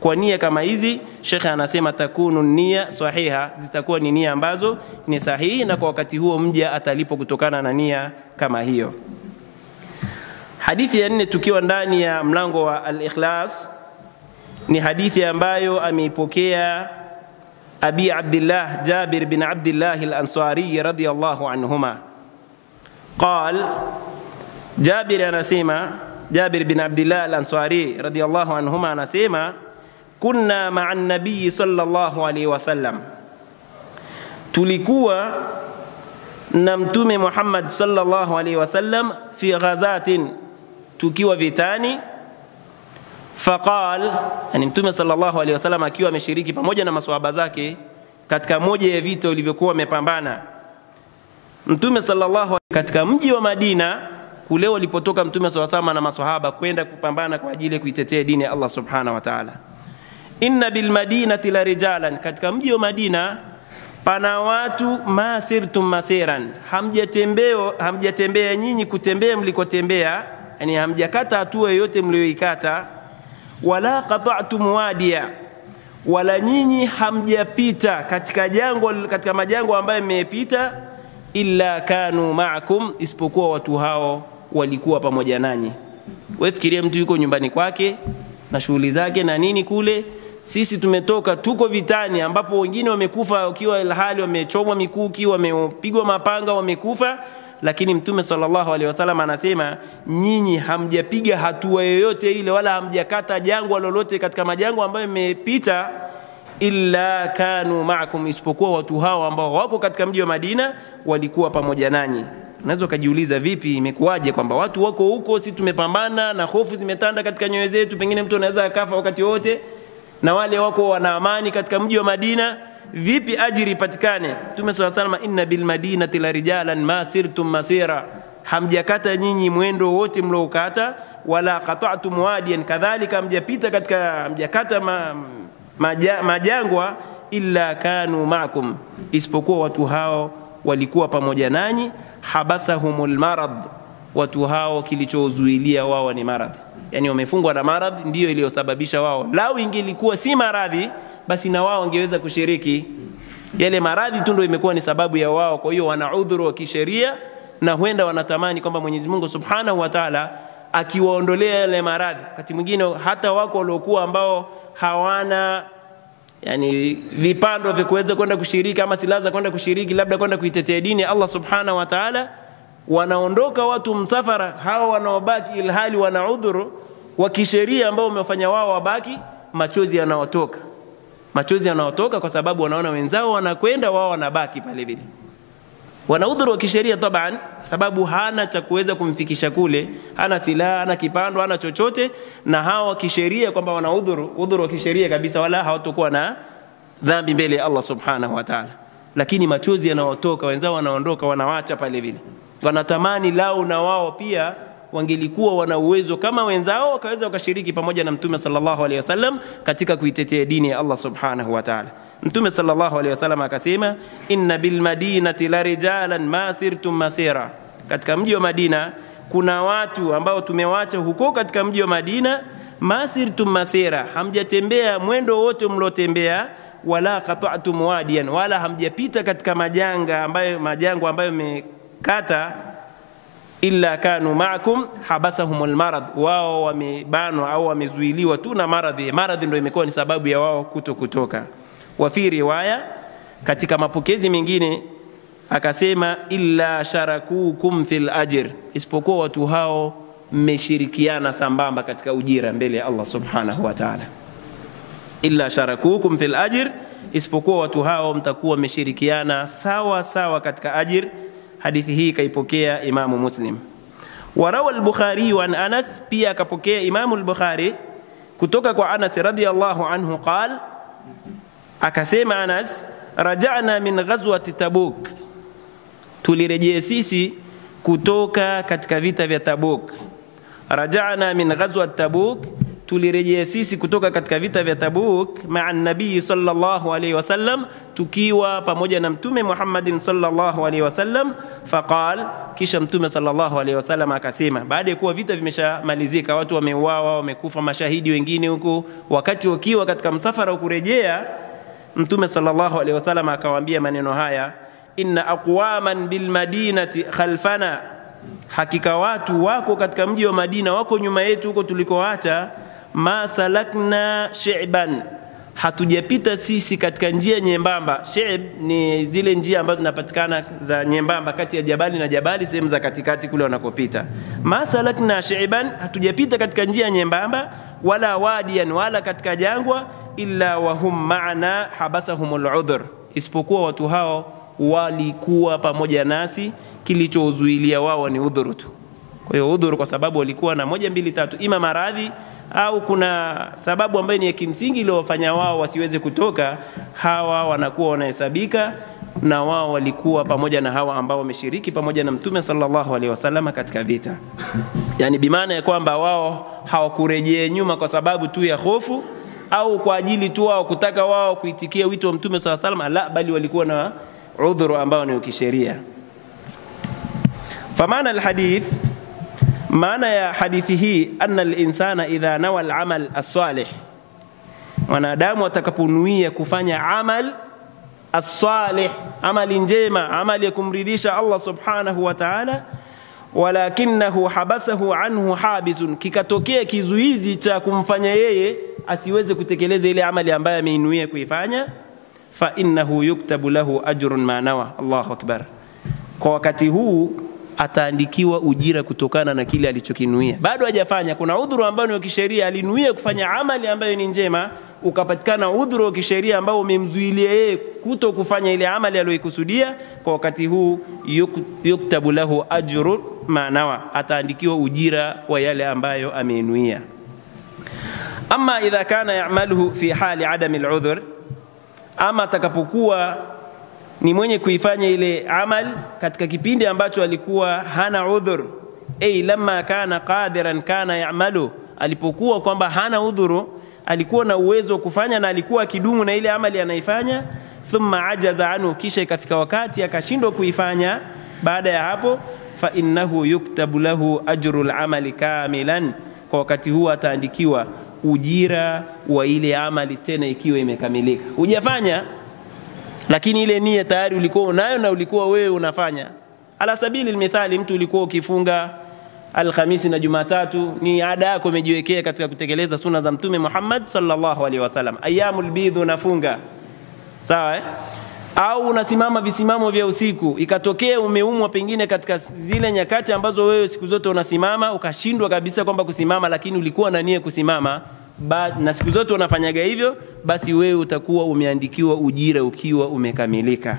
Kwa nia kama hizi Sheikh anasema takunu nia sahiha, zitakuwa ni nia ambazo ni sahihi, na kwa wakati huo mja atalipo kutokana na nia kama hiyo. Hadithi ya 4 tukiwa ndani ya mlango wa al-ikhlas, ni hadithi ambayo ameipokea Abi Abdullah Jabir bin Abdullah al-Ansari radiyallahu anhuma. Qal, Jabir anasema, Jabir bin Abdullah al-Ansari radiyallahu anhuma anasema, kunna ma'an nabiy sallallahu alayhi wasallam, tulikuwa na mtume Muhammad sallallahu alayhi wasallam fi ghazatin, tukiwa vitani. Faqal, yani mtume sallallahu alayhi wasallam akiwa ameshiriki pamoja na maswahaba zake katika moja ya vita vilivyokuwa wamepambana. Mtume sallallahu katika mji wa Madina kule walipotoka mtume sallallahu alayhi wasallam na maswahaba kwenda kupambana kwa ajili ya kuitetea dini ya Allah subhanahu wa ta'ala. Inna bil madinati la rijalan, katika mji wa Madina pana watu, masirtum masiran, hamjatembea nyinyi kutembea mlikotembea, yani hamjakata hatua yoyote mlioikata. Wala qata'tum wadiya, wala nyinyi hamjapita katika jango, katika majango ambayo mmepita. Illa kanu ma'akum, isipokuwa watu hao walikuwa pamoja nanyi. Wewe fikiria mtu yuko nyumbani kwake na shughuli zake na nini kule, sisi tumetoka tuko vitani ambapo wengine wamekufa wakiwa ilhali wamechomwa mikuki, wamepigwa mapanga, wamekufa, lakini mtume sallallahu alaihi wasallam anasema nyinyi hamjapiga hatua yoyote ile wala hamjakata jangwa lolote katika majango ambayo mmepita. Illa kanu ma'akum, isipokuwa watu hao ambao wako katika mji wa Madina walikuwa pamoja nanyi. Unaweza kujiuliza vipi imekuwaje kwamba watu wako huko, sisi tumepambana na hofu zimetanda katika nyoyo zetu, pengine mtu anaweza akafa wakati wote, na wale wako wana amani katika mji wa Madina, vipi ajiri ipatikane? Mtume sallallahu alayhi wasallam, inna bil madinati la rijalan ma sirtum masira, hamjakata nyinyi mwendo wote mliokata. Wala qata'tum wadiyan, kadhalika hamjapita katika, hamjakata majangwa. Illa kanu ma'akum, isipokuwa watu hao walikuwa pamoja nanyi. Habasahumul marad, watu hao kilichozuilia wao ni maradhi, yani wamefungwa na maradhi ndio iliyosababisha wao. Lau ingelikuwa si maradhi basi na wao wangeweza kushiriki. Yale maradhi tu ndio imekuwa ni sababu ya wao, kwa hiyo wana udhuru wa kisheria, na huenda wanatamani kwamba Mwenyezi Mungu Subhanahu wa Ta'ala akiwaondolea yale maradhi. Wakati mwingine hata wako waliokuwa ambao hawana yani vipando vya kuweza kwenda kushiriki ama silaha za kwenda kushiriki, labda kwenda kuitetea dini ya Allah Subhanahu wa Ta'ala, wanaondoka watu msafara, hao wanaobaki ilhali wana udhuru wa kisheria ambao umefanya wao wabaki, machozi yanaotoka. Machozi yanaotoka kwa sababu wanaona wenzao wanakwenda, wao wanabaki pale vile. Wana udhuru wa kisheria taban, sababu hana cha kuweza kumfikisha kule, hana silaha, hana kipando, hana chochote, na hawa kisheria kwamba wana udhuru wa kisheria kabisa, wala hawatakuwa na dhambi mbele ya Allah Subhanahu wa Ta'ala. Lakini machozi yanaotoka, wenzao wanaondoka, wanawaacha pale vile. Wanatamani lao na wao pia wangelikuwa wana uwezo kama wenzao, wakaweza wakashiriki pamoja na Mtume sallallahu alaihi wasallam katika kuitetea dini ya Allah Subhanahu wa Ta'ala. Mtume sallallahu alaihi wasallam akasema, inna bil madinati la rijalan ma sirtum masira, katika mji wa Madina kuna watu ambao tumewaacha huko katika mji wa Madina, ma sirtum masira, hamjatembea mwendo wote mlotembea, wala qata'tum wadiyan, wala hamjapita katika majango ambayo mekata, illa kanu ma'akum habasahumul marad, wao wamebanwa au wamezuiliwa tu na maradhi ndio imekuwa ni sababu ya wao kutoka. Wa fi riwaya, katika mapokezi mengine akasema, illa sharakukum fil ajr, isipokuwa watu hao mmeshirikiana sambamba katika ujira mbele ya Allah Subhanahu wa Ta'ala. Illa sharakukum fil ajr, isipokuwa watu hao mtakuwa mmeshirikiana sawa sawa katika ajir. Hadithi hii kaipokea Imamu Muslim. Warawa al-Bukhari an Anas, pia akapokea Imamu al-Bukhari kutoka kwa Anas radhiyallahu anhu qala, akasema Anas, raja'na min ghazwati Tabuk, tulirejea sisi kutoka katika vita vya Tabuk. Raja'na min ghazwati Tabuk, tulirejea sisi kutoka katika vita vya Tabuk, ma'a nabii sallallahu alaihi wasallam, tukiwa pamoja na Mtume Muhammadin sallallahu alaihi wasallam. Faqal, kisha Mtume sallallahu alaihi wasallam akasema, baada ya kuwa vita vimeshamalizika, watu wameuawa, wamekufa mashahidi wengine huko, wakati wakiwa katika msafara wa kurejea, Mtume sallallahu alaihi wasallam akawaambia maneno haya, inna aqwaman bil madinati khalfana, hakika watu wako katika mji wa Madina, wako nyuma yetu huko tulikoacha, ma salakna shi'ban, hatujapita sisi katika njia nyembamba. Shi'b ni zile njia ambazo zinapatikana za nyembamba kati ya jabali na jabali, sehemu za katikati kule wanakopita. Ma salakna shi'ban, hatujapita katika njia nyembamba, wala wadiyan, wala katika jangwa, illa wa hum ma'ana habasahumul udhr, isipokuwa watu hao walikuwa pamoja nasi, kilichozuilia wao ni udhuru tu. Kwa hiyo udhuru kwa sababu walikuwa na 1 2 3, ima maradhi au kuna sababu ambayo ni ya kimsingi iliyowafanya wao wasiweze kutoka, hawa wanakuwa wanahesabika na wao walikuwa pamoja na hawa ambao wameshiriki pamoja na Mtume sallallahu alaihi wasallam katika vita. Yani bimaana ya kwamba wao hawakurejea nyuma kwa sababu tu ya hofu au kwa ajili tu wao kutaka wao kuitikia wito wa Mtume sallallahu alaihi wasallam, la, bali walikuwa na udhuru ambao ni kisheria. Famana alhadith, maana ya hadithi hii, anna al-insana idha nawa al-amal as-salih, mwanadamu atakaponuia kufanya amal as-salih, amali njema, amali ya kumridhisha Allah Subhanahu wa Ta'ala, walakinahu habasahu anhu habisun, kikatokea kizuizi cha kumfanya yeye asiweze kutekeleza ile amali ambayo ameinuia kuifanya, fa innahu yuktabu lahu ajrun ma nawa. Allahu akbar. Kwa wakati huu ataandikiwa ujira kutokana na kile alichokinuia. Bado hajafanya, kuna udhuru ambao ni wa kisheria, alinuia kufanya amali ambayo ni njema, ukapatikana udhuru wa kisheria ambao umemzuilia yeye kuto kufanya ile amali aliyokusudia. Kwa wakati huu yuktabu lahu ajrun ma nawa, ataandikiwa ujira wa yale ambayo ameinuia. Ama idha kana ya'maluhu fi hali adami al-udhr, ama atakapokuwa ni mwenye kuifanya ile amal katika kipindi ambacho alikuwa hana udhur, lamma kana qadiran kana ya'malu, alipokuwa kwamba hana udhuru, alikuwa na uwezo wa kufanya na alikuwa akidumu na ile amali anaifanya, thumma ajaza anhu, kisha ikafika wakati akashindwa kuifanya, baada ya hapo, fa innahu yuktabu lahu ajrul amali kamilan, kwa wakati huo ataandikiwa ujira wa ile amali tena ikiwa imekamilika. Hujafanya lakini ile nia tayari ulikuwa unayo na ulikuwa wewe unafanya. Ala sabili almithali, mtu ulikuwa ukifunga Alhamisi na Jumatatu, ni ada yako umejiwekea katika kutekeleza sunna za Mtume Muhammad sallallahu alaihi wasallam. Ayyamul bidh unafunga. Sawa Au unasimama visimamo vya usiku, ikatokea umeumwa pengine katika zile nyakati ambazo wewe siku zote unasimama, ukashindwa kabisa kwamba kusimama, lakini ulikuwa na nia kusimama, na siku zote unafanyaga hivyo, basi wewe utakuwa umeandikiwa ujira ukiwa umekamilika.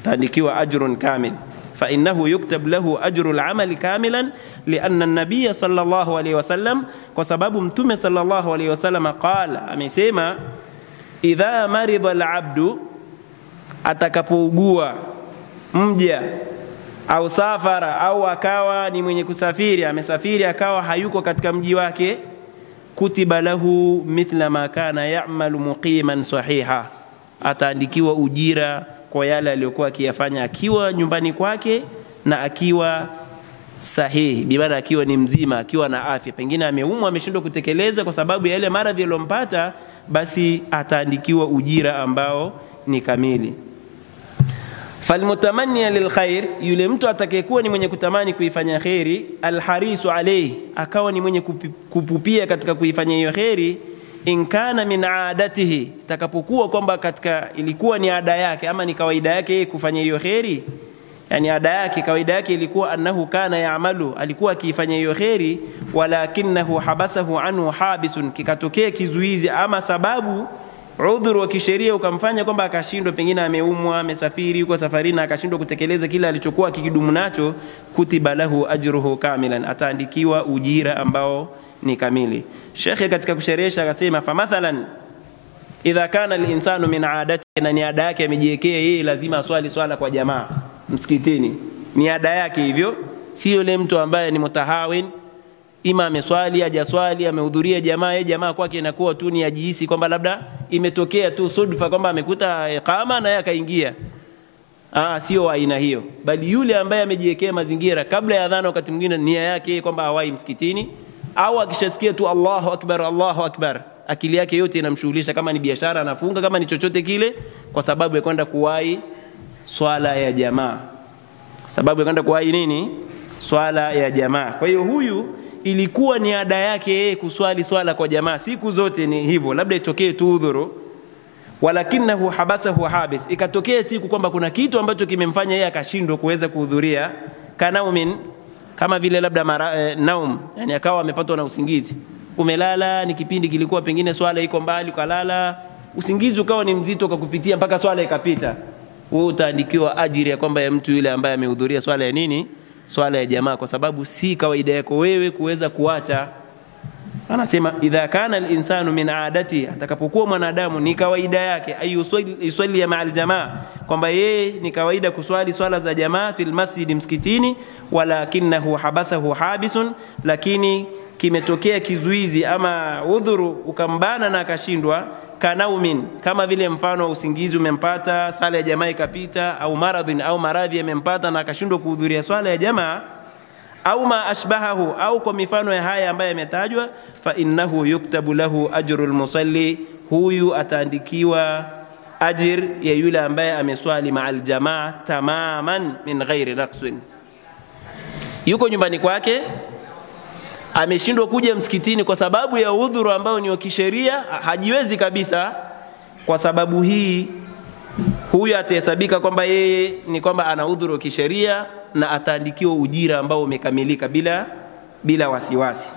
Utaandikiwa ajrun kamil. فإنه يكتب له أجر العمل كاملا لأن النبي صلى الله عليه وسلم وسبب متوم صلى الله عليه وسلم قال أمسيما إذا مرض العبد atakapougua mja au safara au akawa ni mwenye kusafiri, amesafiri akawa hayuko katika mji wake, kutiba lahu mithla ma kana ya'malu muqiman sahiha, ataandikiwa ujira kwa yale aliyokuwa akiyafanya akiwa nyumbani kwake na akiwa sahihi, bimaana akiwa ni mzima, akiwa na afya. Pengine ameumwa, ameshindwa kutekeleza kwa sababu ya ile maradhi aliyompata, basi ataandikiwa ujira ambao ni kamili. Falmutamanni lilkhair, yule mtu atakayekuwa ni mwenye kutamani kuifanya khairi, alharisu alayhi, akawa ni mwenye kupupia katika kuifanya hiyo khairi, in kana min aadatihi, takapokuwa kwamba katika ilikuwa ni ada yake ama ni kawaida yake kufanya hiyo khairi, yani ada yake, kawaida yake ilikuwa annahu kana yaamalu, alikuwa akifanya hiyo khairi, walakinahu habasahu anhu habisun, kikatokea kizuizi ama sababu udhuru wa kisheria ukamfanya kwamba akashindwa, pengine ameumwa, amesafiri, yuko safarini akashindwa kutekeleza kile alichokuwa kikidumu nacho, kutiba lahu ajruhu kamilan, ataandikiwa ujira ambao ni kamili. Sheikh katika kusherehesha akasema, fa mathalan idha kana al-insanu min aadati, na ni ada yake amejiwekea yeye lazima aswali swala kwa jamaa msikitini, ni ada yake hivyo, sio yule mtu ambaye ni mutahawin, ima ameswali hajaswali, amehudhuria jamaa, yeye jamaa kwake inakuwa tu ni ajihisi kwamba labda imetokea tu sudfa kwamba amekuta iqama na yeye akaingia. Sio aina hiyo, bali yule ambaye amejiwekea mazingira kabla ya adhana, wakati mwingine nia yake kwamba hawai msikitini, au akishasikia tu Allahu akbar, akili yake yote inamshughulisha, kama ni biashara anafunga, kama ni chochote kile, kwa sababu ya kwenda kuwahi swala ya jamaa, sababu ya kwenda kuwahi nini? Swala ya jamaa. Kwa hiyo huyu ilikuwa ni ada yake yeye kuswali swala kwa jamaa, siku zote ni hivyo, labda itokee tu udhuru, walakinahu habasahu habis, ikatokea siku kwamba kuna kitu ambacho kimemfanya yeye akashindwa kuweza kuhudhuria, kanaumin, kama vile labda naum, yani akawa amepatwa na usingizi, umelala, ni kipindi kilikuwa pengine swala iko mbali, ukalala, usingizi ukawa ni mzito ukakupitia mpaka swala ikapita, wewe utaandikiwa ajira ya kwamba ya mtu yule ambaye amehudhuria swala ya nini? Swala ya jamaa, kwa sababu si kawaida yako wewe kuweza kuacha. Anasema idha kana al-insanu min aadati, atakapokuwa mwanadamu ni kawaida yake ayuswali ya ma'al jamaa, kwamba yeye ni kawaida kuswali swala za jamaa fil masjid, msikitini, walakinahu habasahu habisun, lakini kimetokea kizuizi ama udhuru ukambana na akashindwa, kanaumin, kama vile mfano usingizi umempata, sala ya jamaa ikapita, au maradhin, au maradhi yamempata na akashindwa kuhudhuria swala ya jamaa, au ma ashbahahu, au kwa mifano ya haya ambayo yametajwa, fa innahu yuktabu lahu ajrul musalli, huyu ataandikiwa ajir ya yule ambaye ameswali ma'al jamaa tamaman min ghairi naqsin. Yuko nyumbani kwake, ameshindwa kuja msikitini kwa sababu ya udhuru ambao ni wa kisheria, hajiwezi kabisa. Kwa sababu hii huyu atahesabika kwamba yeye ni kwamba ana udhuru wa kisheria, na ataandikiwa ujira ambao umekamilika bila wasiwasi.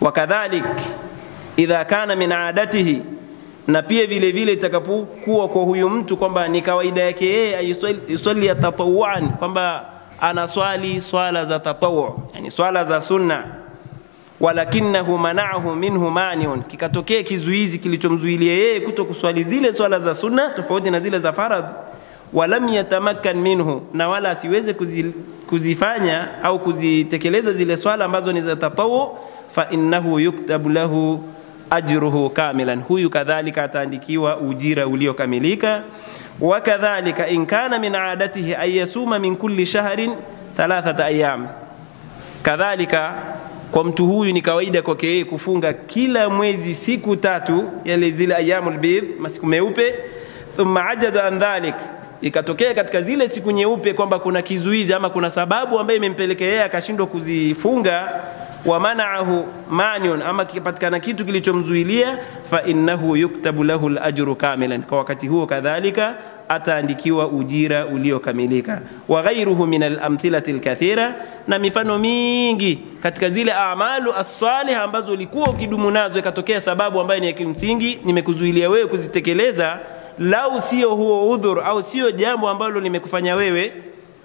Wakadhalik idha kana min aadatihi, na pia vile vile itakapokuwa kwa huyu mtu kwamba ni kawaida yake yeye ayuswali tatawuan, kwamba anaswali swala za tatawu, yani swala za sunna, walakinahu mana'ahu minhu mani'un, kikatokea kizuizi kilichomzuilia yeye kutokuswali zile swala za sunna tofauti na zile za faradhi, walam yatamakkan minhu, na wala asiweze kuzifanya au kuzitekeleza zile swala ambazo ni za tatawu, fa innahu yuktabu lahu ajruhu kamilan, huyu kadhalika ataandikiwa ujira uliokamilika. Wakadhalika in kana min aadatihi ay yasuma min kulli shahrin 3 ayyam, kadhalika kwa mtu huyu ni kawaida kwake yeye kufunga kila mwezi siku 3, yale zile ayyamul bidh, masiku meupe. Thumma ajaza an dhalik, ikatokea katika zile siku nyeupe kwamba kuna kizuizi ama kuna sababu ambayo imempelekea yeye akashindwa kuzifunga, wa mana'ahu maniun, ama kipatikana kitu kilichomzuilia, fa innahu yuktabu lahu al-ajru kamilan, kwa wakati huo kadhalika ataandikiwa ujira uliokamilika. Wa ghayruhu min al-amthilati al-kathira, na mifano mingi katika zile a'malu as-salih ambazo ulikuwa ukidumu nazo ikatokea sababu ambayo ni ya kimsingi nimekuzuilia wewe kuzitekeleza, lau sio huo udhur au sio jambo ambalo limekufanya wewe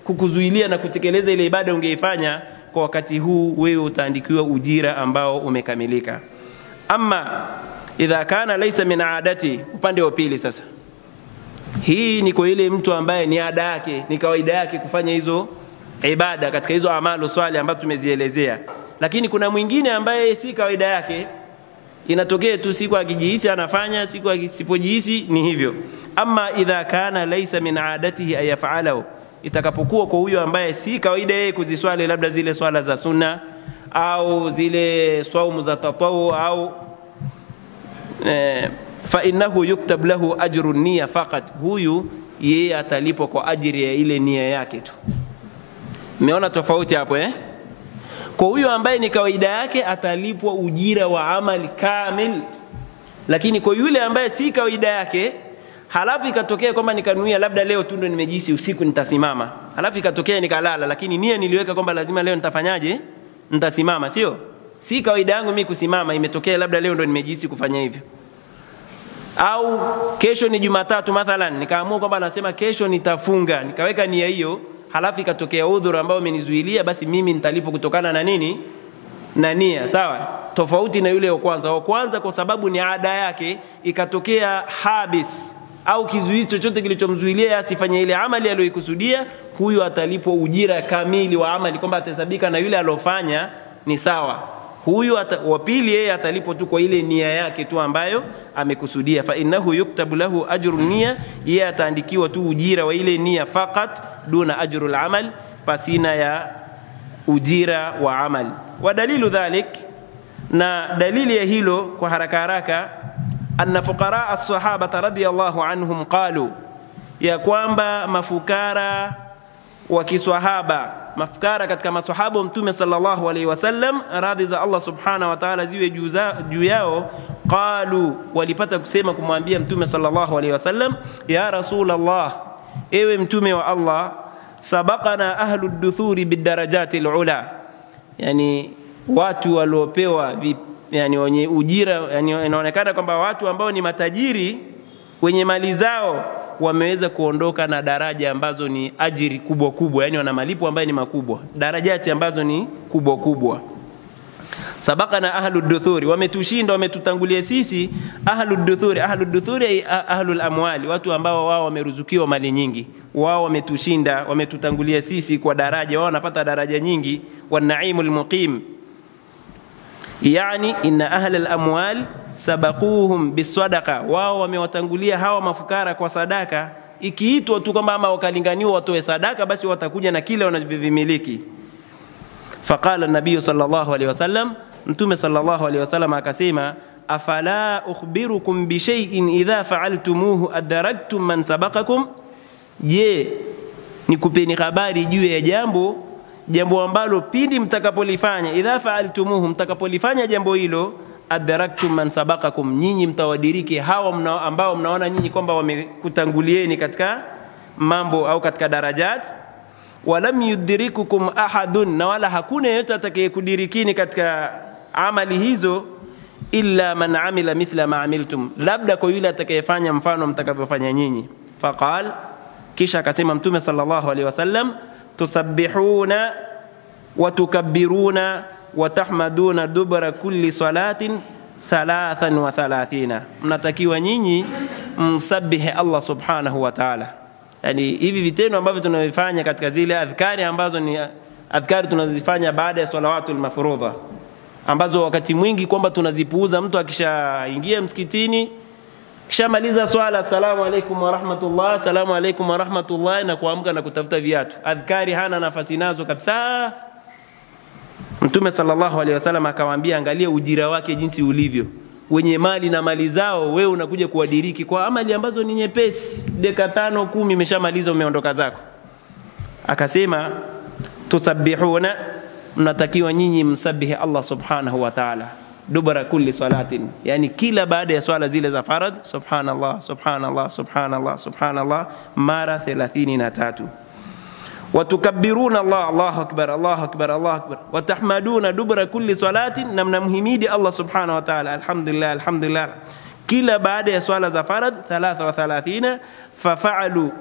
kukuzuilia na kutekeleza ile ibada ungeifanya, kwa wakati huu wewe utaandikiwa ujira ambao umekamilika. Amma idha kana laysa min aadati, upande wa pili sasa, hii ni kwa ile mtu ambaye ni ada yake, ni kawaida yake kufanya hizo ibada katika hizo amalu swali ambazo tumezielezea, lakini kuna mwingine ambaye si kawaida yake, inatokea tu siku akijihisi anafanya, siku akisipojihisi ni hivyo. Amma idha kana laysa min aadatihi ayaf'alahu, itakapokuwa kwa huyo ambaye si kawaida yeye kuziswali labda zile swala za sunna au zile saumu za tatawu au fa innahu yuktab lahu ajru niyya faqat, huyu yeye atalipwa kwa ajili ya ile nia yake tu. Umeona tofauti hapo Kwa huyo ambaye ni kawaida yake atalipwa ujira wa amali kamil, lakini kwa yule ambaye si kawaida yake, halafu ikatokea kwamba nikanuia labda leo tu ndo nimejisi usiku nitasimama, halafu ikatokea nikalala, lakini nia niliweka kwamba lazima leo nitafanyaje, nitasimama, si kawaida yangu mimi kusimama, imetokea labda leo ndo nimejisi kufanya hivyo. Au kesho ni Jumatatu mathalan, nikaamua kwamba nasema kesho nitafunga, nikaweka nia hiyo, halafu ikatokea udhuru ambao umenizuilia, basi mimi nitalipo kutokana na nini, na nia. Sawa, tofauti na yule wa kwanza kwa sababu ni ada yake, ikatokea habis au kizuizi chochote kilichomzuilia asifanye ile amali aliyokusudia, huyu atalipwa ujira kamili wa amali, kwamba atasabika na yule alofanya ni sawa. Huyu wa pili yeye atalipwa tu kwa ile nia yake tu ambayo amekusudia. Fa innahu yuktabu lahu ajru niyya, yeye ataandikiwa tu ujira wa ile nia faqat, duna ajru al-amal, pasina ya ujira wa amal. Wa dalilu dhalik, na dalili ya hilo kwa haraka anna fuqara as-sahaba radhiyallahu anhum qalu, ya kwamba mafukara wa kiswahaba, mafukara katika maswahaba mtume sallallahu alayhi wasallam, radhi za Allah subhanahu wa ta'ala ziwe juu yao, qalu, walipata kusema kumwambia mtume sallallahu alayhi wasallam, ya rasulullah, ewe mtume wa Allah, sabaqana ahlud duthuri bidarajati alula, yani watu waliopewa yani wenye ujira, yani inaonekana kwamba watu ambao ni matajiri wenye mali zao wameweza kuondoka na daraja ambazo ni ajiri kubwa, yani wana malipo ambayo ni makubwa, darajati ambazo ni kubwa. Sabaqana ahlud duthuri, wametushinda, wametutangulia sisi ahlud duthuri ahlul amwali, watu ambao wao wameruzukiwa mali nyingi, wao wametushinda, wametutangulia sisi kwa daraja, wao wanapata daraja nyingi. Wan naimul muqim, yani inna ahlal amwal sabaquhum bisadaqa, wao wamewatangulia hawa mafukara kwa sadaka. Ikiitwa tu kwamba ama wakalinganiwa watoe sadaka, basi watakuja na kile wanavimiliki. Faqala an-nabiy sallallahu alayhi wasallam, mtume sallallahu alayhi wasallam akasema, afala ukhbirukum bi shay'in idha fa'altumuhu adraktum man sabaqakum, je, nikupeni habari juu ya jambo ambalo pindi mtakapolifanya, idha fa'altumuhu, mtakapolifanya jambo hilo, adraktum man sabaqakum, nyinyi mtawadiriki hawa ambao mnaona nyinyi kwamba wamekutangulieni katika mambo au katika darajat. Walam yudrikukum ahadun, na wala hakuna yeyote atakayekudirikini katika amali hizo, illa man amila mithla ma amiltum, labda kwa yule atakayefanya mfano mtakavyofanya nyinyi. Faqal, kisha akasema mtume sallallahu alaihi wasallam, tusabbihuna wa tukabbiruna wa tahmaduna dubra kulli salatin 33, mnatakiwa nyinyi msabbihi Allah subhanahu wa ta'ala. Yani hivi vitendo ambavyo tunavifanya katika zile adhkari ambazo ni adhkari tunazifanya baada ya salawatul mafrudha, ambazo wakati mwingi kwamba tunazipuuza. Mtu akishaingia msikitini, kishamaliza swala, assalamu alaykum wa rahmatullah, assalamu alaykum wa rahmatullah, na kuamka na kutafuta viatu, adhkari hana nafasi nazo kabisa. Mtume sallallahu alaihi wasallam akawaambia, angalia ujira wake jinsi ulivyo. Wenye mali na mali zao, wewe unakuja kuwadiriki kwa amali ambazo ni nyepesi, dakika 5 10 umeshamaliza, umeondoka zako. Akasema, tusabbihuna, mnatakiwa nyinyi msabihi Allah subhanahu wa ta'ala dubara kulli salatin, yani kila baada ya swala zile za faradh, subhanallah subhanallah subhanallah subhanallah mara 33. Watukabbiruna Allah, Allahu akbar Allahu akbar Allahu akbar, watahmaduna dubara kulli salatin, na mnamhimidi Allah subhanahu wa ta'ala alhamdulillah alhamdulillah kila baada ya swala za faradh 33. Fafa'alu,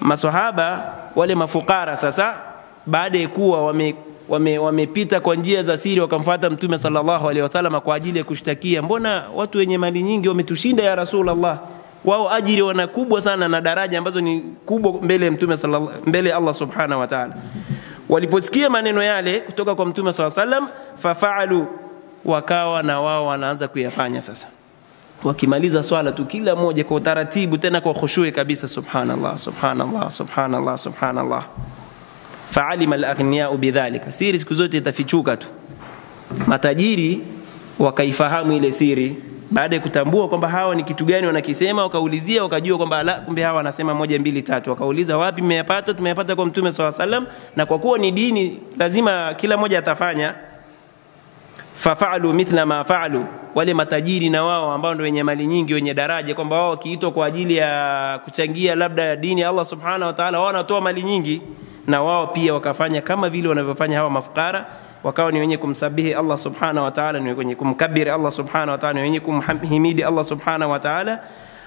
maswahaba wale mafukara sasa, baada ya kuwa wamepita kwa njia za siri, wakamfuata Mtume sallallahu alaihi wasallam kwa ajili ya kushtakia, mbona watu wenye mali nyingi wametushinda ya Rasulullah, wao ajiri wana kubwa sana na daraja ambazo ni kubwa mbele ya Mtume mbele Allah subhanahu wa ta'ala. Waliposikia maneno yale kutoka kwa Mtume sallallahu alaihi wasallam, fafa'alu, wakawa na wao wanaanza kuyafanya sasa. Wakimaliza swala tu, kila mmoja kwa utaratibu, tena kwa khushui kabisa, subhanallah subhanallah subhanallah subhanallah. Fa'alima al-aghniya'u bidhalika, siri siku zote itafichuka tu. Matajiri wakaifahamu ile siri baada ya kutambua kwamba hawa ni kitu gani wanakisema, wakaulizia, wakajua kwamba la, kumbe hawa wanasema 1 2 3. Wakauliza, wapi mmeyapata? Tumeyapata kwa Mtume sallallahu alaihi wasallam, na kwa kuwa ni dini lazima kila mmoja atafanya. Fafa'alu mithla ma fa'alu, wale matajiri na wao ambao ndio wenye mali nyingi, wenye daraja, kwamba wao kiitwa kwa ajili ya kuchangia labda dini ya Allah subhanahu wa ta'ala, wao wanatoa mali nyingi, na wao pia wakafanya kama vile wanavyofanya hawa mafukara, wakawa ni wenye kumsabihi Allah subhanahu wa ta'ala, ni wenye kumkabiri Allah subhanahu wa ta'ala, ni wenye kumhimidi Allah subhanahu wa ta'ala.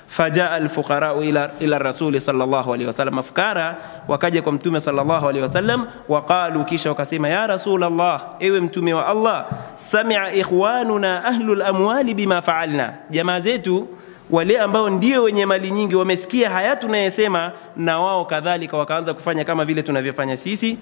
Fajaa al-fuqara ila rasul sallallahu alaihi wasallam, mafukara wakaja kwa Mtume sallallahu alaihi wasallam, waqalu, kisha wakasema, ya Rasulullah, ewe Mtume wa Allah, sami'a ikhwanuna ahlul amwali bima fa'alna, jamaa zetu wale ambao ndio wenye mali nyingi wamesikia haya tunayesema, na wao kadhalika wakaanza kufanya kama vile tunavyofanya sisi.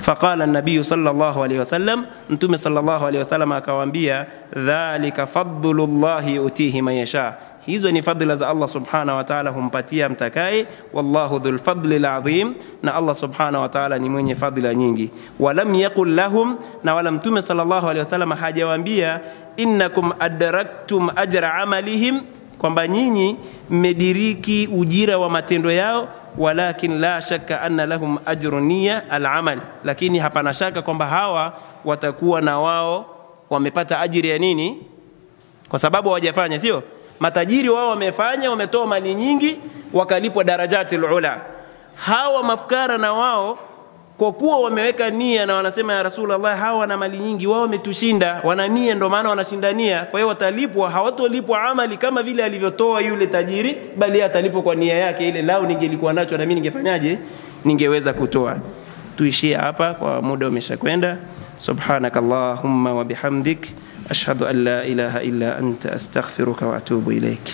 Faqala an-nabiy sallallahu alayhi wasallam, Mtume sallallahu alayhi wasallam akawaambia, dhalika fadlullahi utihi man yasha, hizo ni fadhila za Allah subhanahu wa ta'ala, humpatia mtakaye. Wallahu dhul fadli al-azim, na Allah subhanahu wa ta'ala ni mwenye fadhila nyingi. Walam yaqul lahum, na wala Mtume sallallahu alayhi wasallam hajawaambia, innakum adraktum ajra amalihim, kwamba nyinyi mmediriki ujira wa matendo yao, walakin la shakka anna lahum ajrun niyya al-amal, lakini hapana shaka kwamba hawa watakuwa na wao wamepata ajiri ya nini, kwa sababu hawajafanya. Sio matajiri wao wamefanya, wametoa mali nyingi, wakalipwa darajatul ula. Hawa mafukara na wao kwa kuwa wameweka nia na wanasema, ya Rasulullah, hawa wana mali nyingi, wao wametushinda, wana nia, ndio maana wanashindania. Kwa hiyo watalipwa, hawatolipwa amali kama vile alivyotoa yule tajiri, bali atalipwa kwa nia yake ile, lao ningelikuwa nacho na mimi ningefanyaje, ningeweza kutoa. Tuishie hapa kwa muda umeshakwenda. Subhanakallahumma wa bihamdik, ashhadu an la ilaha illa anta, astaghfiruka wa atubu ilaik.